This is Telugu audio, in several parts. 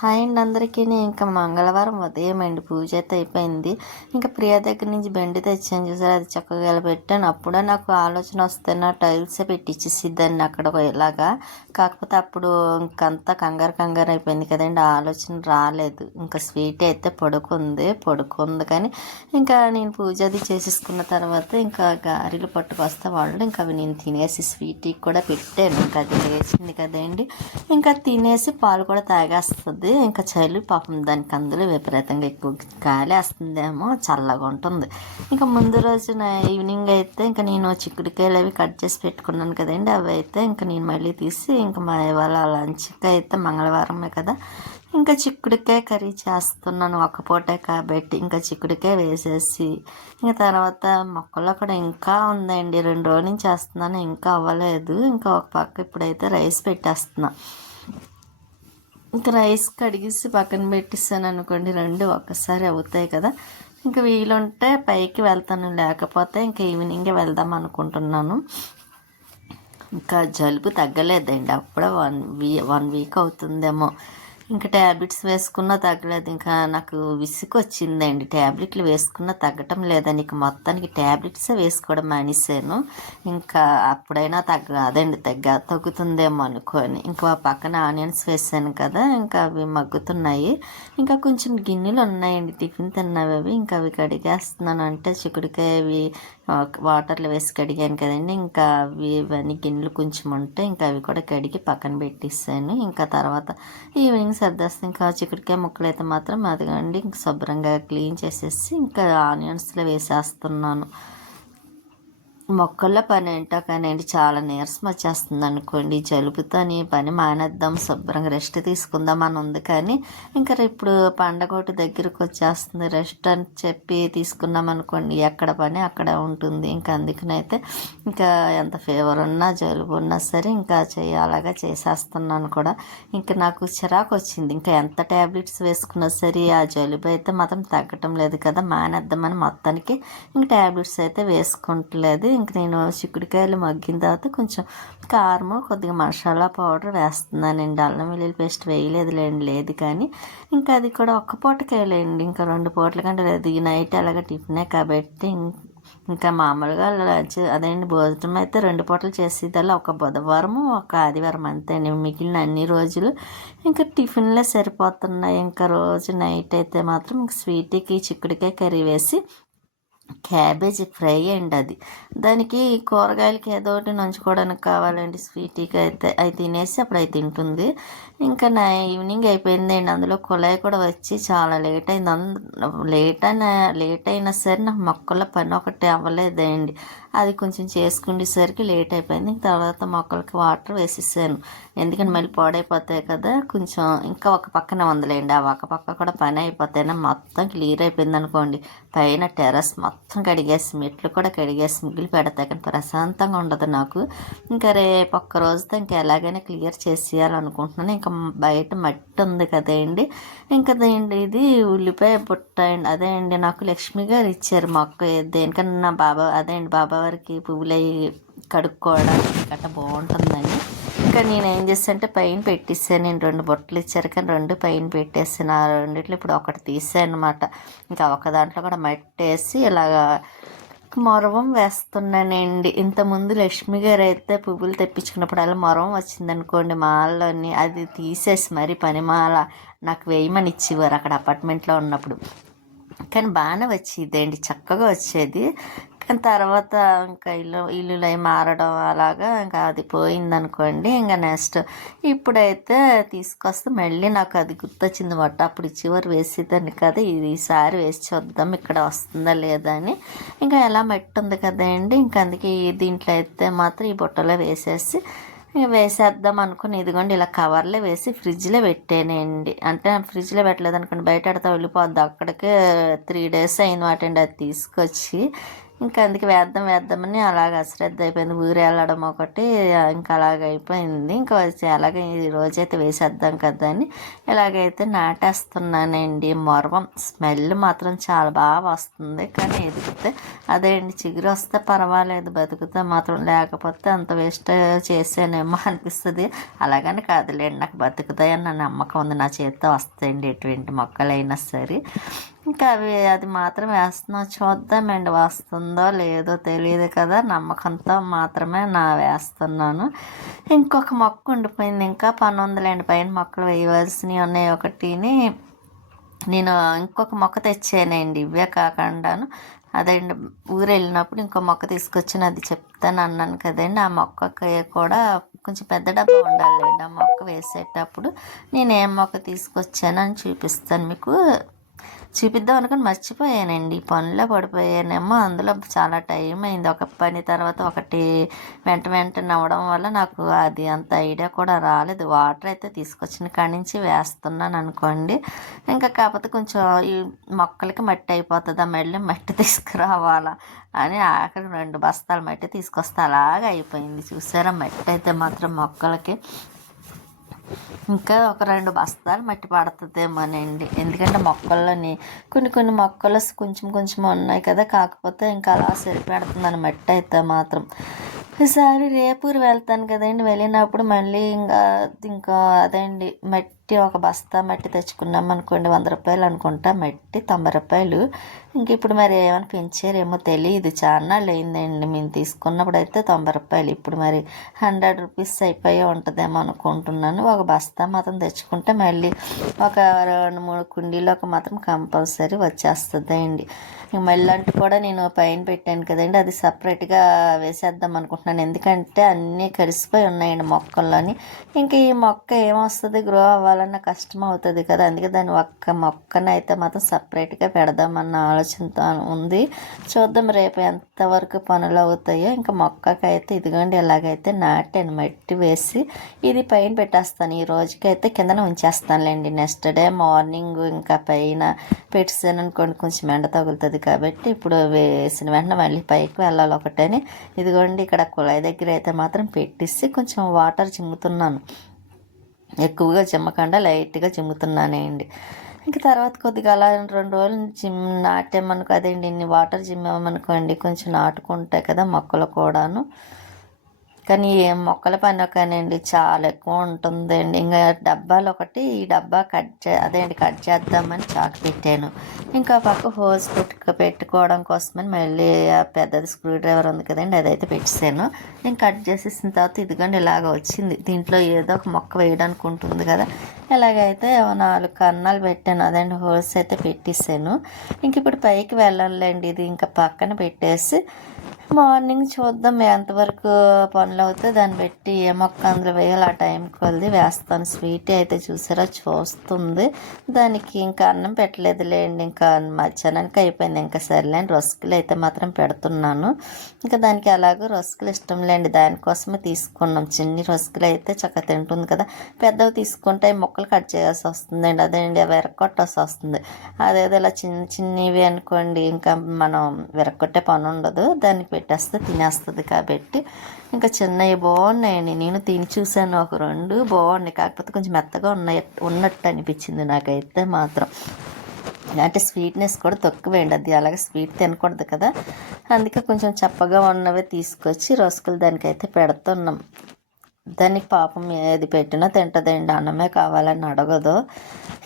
హాయ్ అండి అందరికీ. ఇంకా మంగళవారం ఉదయం అండి పూజ అయితే అయిపోయింది. ఇంకా ప్రియా దగ్గర నుంచి బెండి తెచ్చాను చూసారు, అది చక్కగా ఇలా పెట్టాను. అప్పుడే నాకు ఆలోచన వస్తే నా టైల్సే పెట్టించేసిద్దాన్ని అక్కడ ఇలాగా. కాకపోతే అప్పుడు ఇంకంతా కంగారు అయిపోయింది కదండి, ఆలోచన రాలేదు. ఇంకా స్వీట్ అయితే పడుకుంది కానీ ఇంకా నేను పూజ అది చేసేసుకున్న తర్వాత ఇంకా గారెలు పట్టుకొస్తే వాళ్ళు ఇంకా అవి నేను తినేసి స్వీట్కి కూడా పెట్టాను. ఇంకా అది లేచింది కదండి, ఇంకా తినేసి పాలు కూడా తాగేస్తుంది. ఇంకా చలి పాపం దానికి అందులో విపరీతంగా ఎక్కువ గాలి వేస్తుందేమో, చల్లగా ఉంటుంది. ఇంకా ముందు రోజు ఈవినింగ్ అయితే ఇంకా నేను చిక్కుడుకాయలు అవి కట్ చేసి పెట్టుకున్నాను కదండి, అవి అయితే ఇంకా నేను మళ్ళీ తీసి ఇంకా మా ఇవాళ లంచ్కి అయితే మంగళవారమే కదా, ఇంకా చిక్కుడుకాయ కర్రీ చేస్తున్నాను ఒక పూటే కాబట్టి. ఇంకా చిక్కుడుకాయ వేసేసి ఇంకా తర్వాత మొక్కల్లో కూడా ఇంకా ఉందండి, 2 రోజుల నుంచి చేస్తున్నాను, ఇంకా అవ్వలేదు. ఇంకా ఒక పక్క ఇప్పుడైతే రైస్ పెట్టేస్తున్నా. ఇంకా రైస్ కడిగేసి పక్కన పెట్టిస్తాను అనుకోండి, 2 ఒక్కసారి అవుతాయి కదా. ఇంకా వీలుంటే పైకి వెళ్తాను, లేకపోతే ఇంకా ఈవినింగే వెళ్దాం అనుకుంటున్నాను. ఇంకా జలుబు తగ్గలేదండి, అప్పుడే 1 వీక్ అవుతుందేమో. ఇంకా ట్యాబ్లెట్స్ వేసుకున్నా తగ్గలేదు. ఇంకా నాకు విసుగు వచ్చిందండి, ట్యాబ్లెట్లు వేసుకున్నా తగ్గటం లేదని ఇక మొత్తానికి ట్యాబ్లెట్సే వేసుకోవడం మానేసాను. ఇంకా అప్పుడైనా తగ్గుతుందేమో అనుకొని ఇంకా పక్కన ఆనియన్స్ వేసాను కదా, ఇంకా అవి మగ్గుతున్నాయి. ఇంకా కొంచెం గిన్నెలు ఉన్నాయండి టిఫిన్ తిన్నవి, అవి ఇంకా అవి కడిగేస్తున్నాను. అంటే చిక్కుడుకాయ అవి వాటర్లో వేసి కడిగాను కదండి, ఇంకా ఇవన్నీ గిన్నెలు కొంచెం ఉంటే ఇంకా అవి కూడా కడిగి పక్కన పెట్టేసాను. ఇంకా తర్వాత ఈవినింగ్ సర్దేస్తే ఇంకా చిక్కుడుకాయ ముక్కలు అయితే మాత్రం అదిగండి ఇంక శుభ్రంగా క్లీన్ చేసేసి ఇంకా ఆనియన్స్లో వేసేస్తున్నాను. మొక్కల్లో పని ఏంటో కానివ్వండి, చాలా నీరసం వచ్చేస్తుంది అనుకోండి. జలుబుతోని పని మానేద్దాం, శుభ్రంగా రెస్ట్ తీసుకుందాం అని ఉంది. కానీ ఇంకా ఇప్పుడు పండగ ఒకటి దగ్గరకు వచ్చేస్తుంది, రెస్ట్ అని చెప్పి తీసుకున్నాం అనుకోండి, ఎక్కడ పని అక్కడ ఉంటుంది. ఇంకా అందుకనైతే ఇంకా ఎంత ఫీవర్ ఉన్నా జలుబు ఉన్నా సరే ఇంకా అలాగా చేసేస్తున్నాను కూడా. ఇంకా నాకు చిరాకు వచ్చింది, ఇంకా ఎంత ట్యాబ్లెట్స్ వేసుకున్నా సరే ఆ జలుబు అయితే మాత్రం తగ్గటం లేదు కదా, మానేద్దామని మొత్తానికి ఇంకా ట్యాబ్లెట్స్ అయితే వేసుకుంటలేదు. ఇంక నేను చిక్కుడుకాయలు మగ్గిన తర్వాత కొంచెం కారము కొద్దిగా మసాలా పౌడర్ వేస్తున్నానండి, అల్లం వెల్లుల్లి పేస్ట్ లేదు కానీ ఇంకా అది కూడా ఒక్క పూటకేలేండి, ఇంకా 2 పూటల కంటే లేదు. ఈ నైట్ అలాగే టిఫినే కాబట్టి ఇంకా మామూలుగా లంచ్ అదేంటి భోజనం అయితే 2 పూటలు చేసేదల్లా ఒక బుధవారము ఒక ఆదివారం అంతే అండి. మిగిలిన అన్ని రోజులు ఇంకా టిఫిన్లే సరిపోతున్నాయి. ఇంకా రోజు నైట్ అయితే మాత్రం ఇంక స్వీట్కి చిక్కుడుకాయ కర్రీ వేసి క్యాబేజీ ఫ్రై అండి. దానికి కూరగాయలకి ఏదో ఒకటి నంచుకోవడానికి కావాలండి. స్వీట్కి అయితే అవి తినేసి అప్పుడు అవి తింటుంది. ఇంకా ఈవినింగ్ అయిపోయిందండి, అందులో కుళాయి కూడా వచ్చి చాలా లేట్ అయింది. లేట్ అయినా సరే నాకు మొక్కల పని ఒకటి అవ్వలేదండి, అది కొంచెం చేసుకునేసరికి లేట్ అయిపోయింది. తర్వాత మొక్కలకి వాటర్ వేసేసాను, ఎందుకంటే మళ్ళీ పాడైపోతాయి కదా. కొంచెం ఇంకా ఒక పక్కన ఉందిలేండి, ఆ ఒక పక్క కూడా పని అయిపోతేనే మొత్తం క్లియర్ అయిపోయింది అనుకోండి. పైన టెర్రస్ మొత్తం కడిగేసి మెట్లు కూడా కడిగేసి ముగ్గులు పెడతాయి, కానీ ప్రశాంతంగా ఉండదు నాకు. ఇంకా రేపు ఒక్క రోజుతో ఇంకా ఎలాగైనా క్లియర్ చేసేయాలనుకుంటున్నాను. ఇంకా బయట మట్టి ఉంది కదండి, ఇంకా ఇది ఉల్లిపాయ బుట్ట అండి. అదే అండి నాకు లక్ష్మి గారు ఇచ్చారు మొక్క, దేనికన్నా బాబా వారికి పువ్వులు అవి కడుక్కోవడానికి గట్ట బాగుంటుందని. ఇంకా నేను ఏం చేస్తానంటే పైన పెట్టేసాను. నేను 2 బుట్టలు ఇచ్చారు కానీ 2 పైన పెట్టేసాను. ఆ రెండిట్లో ఇప్పుడు ఒకటి తీసాను అనమాట. ఇంకా ఒక దాంట్లో కూడా మట్టేసి ఇలాగా మొరవం వేస్తున్నానండి. ఇంతకుముందు లక్ష్మి గారు అయితే పువ్వులు తెప్పించుకున్నప్పుడు అలా మొరవం వచ్చిందనుకోండి మాలలోని, అది తీసేసి మరి పనిమాల నాకు వేయమని ఇచ్చేవారు అక్కడ అపార్ట్మెంట్లో ఉన్నప్పుడు. కానీ బాగానే వచ్చేదండి, చక్కగా వచ్చేది. కానీ తర్వాత ఇంకా ఇల్లు అవి మారడం అలాగా ఇంకా అది పోయిందనుకోండి. ఇంకా నెక్స్ట్ ఇప్పుడైతే తీసుకొస్తే మళ్ళీ నాకు అది గుర్తొచ్చింది మాట, అప్పుడు చివరి వేసేదాన్ని కదా, ఈసారి వేసి చూద్దాం ఇక్కడ వస్తుందా లేదా అని. ఇంకా ఎలా మట్టి ఉంది కదండి, ఇంకా అందుకే దీంట్లో అయితే మాత్రం ఈ బుట్టలో వేసేద్దాం అనుకుని ఇదిగోండి ఇలా కవర్లో వేసి ఫ్రిడ్జ్లో పెట్టానండి. అంటే ఫ్రిడ్జ్లో పెట్టలేదు అనుకోండి, బయట పెడితే వెళ్ళిపోద్ది. అక్కడికే 3 days అయింది వాటండి అది తీసుకొచ్చి. ఇంకా అందుకే వేద్దామని అలాగ అశ్రద్ధ అయిపోయింది. ఊరు వెళ్ళడం ఒకటి ఇంకా అలాగ అయిపోయింది. ఇంకా అలాగే ఈ రోజైతే వేసేద్దాం కదా అని ఇలాగైతే నాటేస్తున్నానండి. మొరవం స్మెల్ మాత్రం చాలా బాగా వస్తుంది, కానీ ఎదిగితే అదే అండి చిగురు వస్తే పర్వాలేదు, బతుకుతే మాత్రం, లేకపోతే అంత వేస్ట్ చేసానేమో అనిపిస్తుంది. అలాగని కాదులేండి, నాకు బతుకుతాయని నా నమ్మకం ఉంది. నా చేతితో వస్తాయండి ఎటువంటి మొక్కలైనా సరే. ఇంకా అది మాత్రం వేస్తున్నాం, చూద్దామండి వస్తుందో లేదో తెలియదు కదా, నమ్మకంతో మాత్రమే వేస్తున్నాను. ఇంకొక మొక్క ఉండిపోయింది, ఇంకా పని ఉందిలేండి. పైన మొక్కలు వేయవలసినవి ఉన్నాయి. ఒకటిని నేను ఇంకొక మొక్క తెచ్చానండి, ఇవే కాకుండాను. అదండి ఊరు వెళ్ళినప్పుడు ఇంకో మొక్క తీసుకొచ్చిన అది చెప్తాను అన్నాను కదండి. ఆ మొక్కకి కూడా కొంచెం పెద్ద డబ్బా ఉండాలండి. ఆ మొక్క వేసేటప్పుడు నేను ఏం మొక్క తీసుకొచ్చాను అని చూపిస్తాను మీకు. చూపిద్దాం అనుకుని మర్చిపోయానండి, పనిలో పడిపోయానేమో. అందులో చాలా టైం అయింది, ఒక పని తర్వాత ఒకటి వెంటనే అవ్వడం వల్ల నాకు అది అంత ఐడియా కూడా రాలేదు. వాటర్ అయితే తీసుకొచ్చిన కాడి నుంచి వేస్తున్నాను అనుకోండి. ఇంకా కాకపోతే కొంచెం ఈ మొక్కలకి మట్టి అయిపోతుంది, మళ్ళీ మట్టి తీసుకురావాలా అని ఆఖరి 2 బస్తాలు మట్టి తీసుకొస్తే అలాగే అయిపోయింది. చూసారా, మట్టి అయితే మాత్రం మొక్కలకి ఇంకా ఒక 2 బస్తాలు మట్టి పడుతుందేమోనండి. ఎందుకంటే మొక్కల్లోని కొన్ని మొక్కలు కొంచెం ఉన్నాయి కదా, కాకపోతే ఇంకా అలా సరిపెడుతుందని మట్టి అయితే మాత్రం. ఈసారి రేపూరు వెళ్తాను కదండి, వెళ్ళినప్పుడు మళ్ళీ ఇంకా అదండి మట్టి ఒక బస్తా మట్టి తెచ్చుకున్నాం అనుకోండి, 100 రూపాయలు అనుకుంటా, మట్టి 90 రూపాయలు. ఇంక ఇప్పుడు మరి ఏమైనా పెంచారేమో తెలియదు, చాన్నాళ్ళు అయిందండి మేము తీసుకున్నప్పుడు అయితే 90 రూపాయలు. ఇప్పుడు మరి 100 రూపీస్ అయిపోయి ఉంటుందేమో అనుకుంటున్నాను. ఒక బస్తా మాత్రం తెచ్చుకుంటే మళ్ళీ ఒక 2-3 కుండీలోకి మాత్రం కంపల్సరీ వచ్చేస్తుందండి. మళ్ళీ కూడా నేను పైన పెట్టాను కదండి, అది సపరేట్గా వేసేద్దాం అనుకుంటున్నాను. ఎందుకంటే అన్నీ కలిసిపోయి ఉన్నాయండి మొక్కల్లోని. ఇంక ఈ మొక్క ఏమొస్తుంది, గ్రో అవ్వాలన్న కష్టం అవుతుంది కదా, అందుకే దాన్ని ఒక్క మొక్కనైతే మాత్రం సపరేట్గా పెడదామన్న ఆలోచనతో ఉంది. చూద్దాం రేపు ఎంతవరకు పనులు అవుతాయో. ఇంకా మొక్కకైతే ఇదిగోండి ఎలాగైతే నాటాను, మట్టి వేసి ఇది పైన పెట్టేస్తాను. ఈ రోజుకైతే కిందన ఉంచేస్తానులేండి. నెక్స్ట్ డే మార్నింగ్ ఇంకా పైన పెట్టేసాను అనుకోండి, కొంచెం ఎండ తగులుతుంది కాబట్టి ఇప్పుడు వేసిన వెంటనే మళ్ళీ పైకి వెళ్ళాలి ఒకటని. ఇదిగోండి ఇక్కడ కుళాయి దగ్గర అయితే మాత్రం పెట్టేసి కొంచెం వాటర్ చిమ్ముతున్నాను, ఎక్కువగా చిమ్మకుండా లైట్గా చిమ్ముతున్నానండి. ఇంకా తర్వాత కొద్దిగా అలా 2 రోజులు నాటామనుకో, అదేండి ఇన్ని వాటర్ చిమ్మామనుకోండి కొంచెం నాటుకుంటాయి కదా మొక్కలు కూడాను. కానీ ఏం మొక్కల పని కానండి చాలా ఎక్కువ ఉంటుందండి. ఇంకా డబ్బాలు ఒకటి, ఈ డబ్బా కట్ చేద్దామని చాకు పెట్టాను. ఇంకా పక్క హోల్స్ పెట్టుకోవడం కోసమని మళ్ళీ ఆ పెద్దది స్క్రూ డ్రైవర్ ఉంది కదండి, అదైతే పెట్టేసాను. నేను కట్ చేసేసిన తర్వాత ఇదిగోండి ఇలాగ వచ్చింది. దీంట్లో ఏదో ఒక మొక్క వేయడానికి ఉంటుంది కదా, ఇలాగైతే 4 కన్నాలు పెట్టాను, అదండి హోల్స్ అయితే పెట్టేసాను. ఇంక ఇప్పుడు పైకి వెళ్ళాలండి. ఇది ఇంకా పక్కన పెట్టేసి మార్నింగ్ చూద్దాం ఎంతవరకు పనులు అవుతాయి, దాన్ని బట్టి ఏ మొక్క అందులో వేయాలి ఆ టైంకి కొలిది వేస్తాను. స్వీట్ అయితే చూసారా చూస్తుంది, దానికి ఇంకా అన్నం పెట్టలేదులేండి, ఇంకా మధ్యాహ్నానికి అయిపోయింది. ఇంకా సర్లేండి రస్కులు అయితే మాత్రం పెడుతున్నాను. ఇంకా దానికి అలాగూ రస్కులు ఇష్టం లేండి, దానికోసమే తీసుకున్నాం. చిన్ని రస్కులు అయితే చక్కగా తింటుంది కదా, పెద్దవి తీసుకుంటే మొక్కలు కట్ చేయాల్సి వస్తుందండి, అదేండి విరక్కొట్టాల్సి వస్తుంది. అదేదో ఇలా చిన్నవి అనుకోండి ఇంకా మనం విరక్కొట్టే పని ఉండదు, దానికి పెట్టేస్తే తినేస్తుంది. కాబట్టి ఇంకా చిన్నవి బాగున్నాయండి, నేను తిని చూశాను, ఒక 2 బాగున్నాయి. కాకపోతే కొంచెం మెత్తగా ఉన్నట్టు అనిపించింది నాకైతే మాత్రం. అంటే స్వీట్నెస్ కూడా తక్కువేండి, అది అలాగే స్వీట్ తినకూడదు కదా, అందుకే కొంచెం చప్పగా ఉన్నవే తీసుకొచ్చి రస్కులు దానికైతే పెడుతున్నాం. దానికి పాపం ఏది పెట్టినా తింటుందండి, అన్నమే కావాలని అడగదు.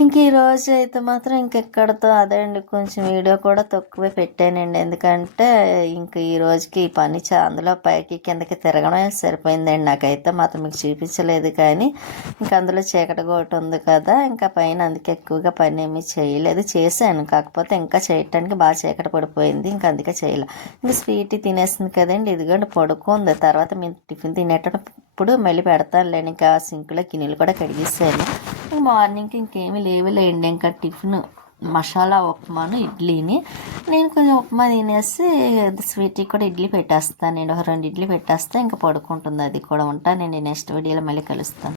ఇంక ఈరోజు అయితే మాత్రం ఇంకెక్కడితో అదే అండి, కొంచెం వీడియో కూడా తక్కువే పెట్టానండి. ఎందుకంటే ఇంక ఈ రోజుకి ఈ పని అందులో పైకి కిందకి తిరగడమే సరిపోయిందండి. నాకైతే మాత్రం మీకు చూపించలేదు, కానీ ఇంకా అందులో చీకటి ఒకటి ఉంది కదా, ఇంకా పైన అందుకే ఎక్కువగా పని ఏమీ చేయలేదు. చేశాను, కాకపోతే ఇంకా చేయటానికి బాగా చీకటి పడిపోయింది, ఇంకా అందుకే చేయలే. ఇంకా స్వీట్ తినేసింది కదండి, ఇదిగోండి పడుకుంది. తర్వాత మీరు టిఫిన్ తినేటప్పుడు మళ్ళీ పెడతానులేండి. ఇంకా సింకులో గిన్నెలు కూడా కడిగేసాను. మార్నింగ్కి ఇంకేమీ లేవులేండి, ఇంకా టిఫిన్ మసాలా ఉప్మాను ఇడ్లీని. నేను కొంచెం ఉప్మా తినేసి స్వీట్కి కూడా ఇడ్లీ పెట్టేస్తాను. నేను ఒక 2 ఇడ్లీ పెట్టేస్తే ఇంకా పడుకుంటుంది, అది కూడా. ఉంటానండి, నెక్స్ట్ వీడియోలో మళ్ళీ కలుస్తాను.